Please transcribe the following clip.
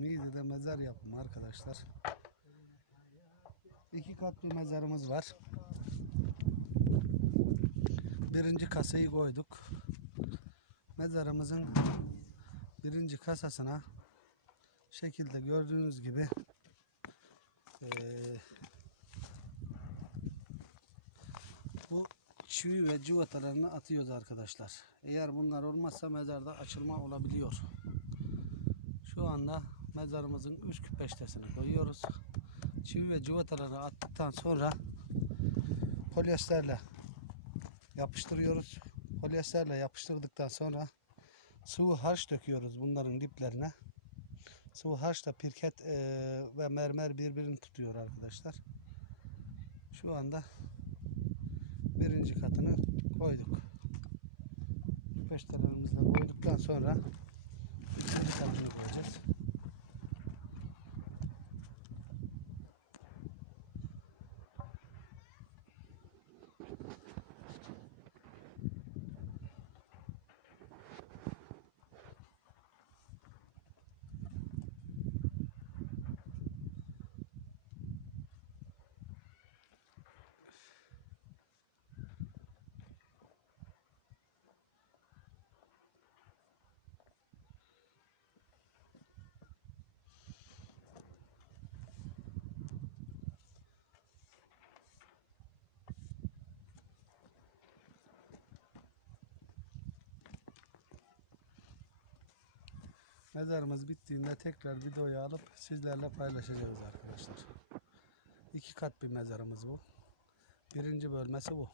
Niğde'de mezar yapımı arkadaşlar. İki kat bir mezarımız var. Birinci kasayı koyduk. Mezarımızın birinci kasasına şekilde gördüğünüz gibi eee, bu çivi ve cıvatalarını atıyoruz arkadaşlar. Eğer bunlar olmazsa mezarda açılma olabiliyor. Şu anda mezarımızın üç küpeştesini koyuyoruz. Çivi ve cıvataları attıktan sonra polyesterle yapıştırıyoruz. Polyesterle yapıştırdıktan sonra sıvı harç döküyoruz bunların diplerine. Sıvı harçla pirket eee, ve mermer birbirini tutuyor arkadaşlar. Şu anda birinci katını koyduk. Küpeştelerimizi koyduktan sonra ikinci katını koyacağız. Mezarımız bittiğinde tekrar videoyu alıp sizlerle paylaşacağız arkadaşlar. İki kat bir mezarımız bu. Birinci bölmesi bu.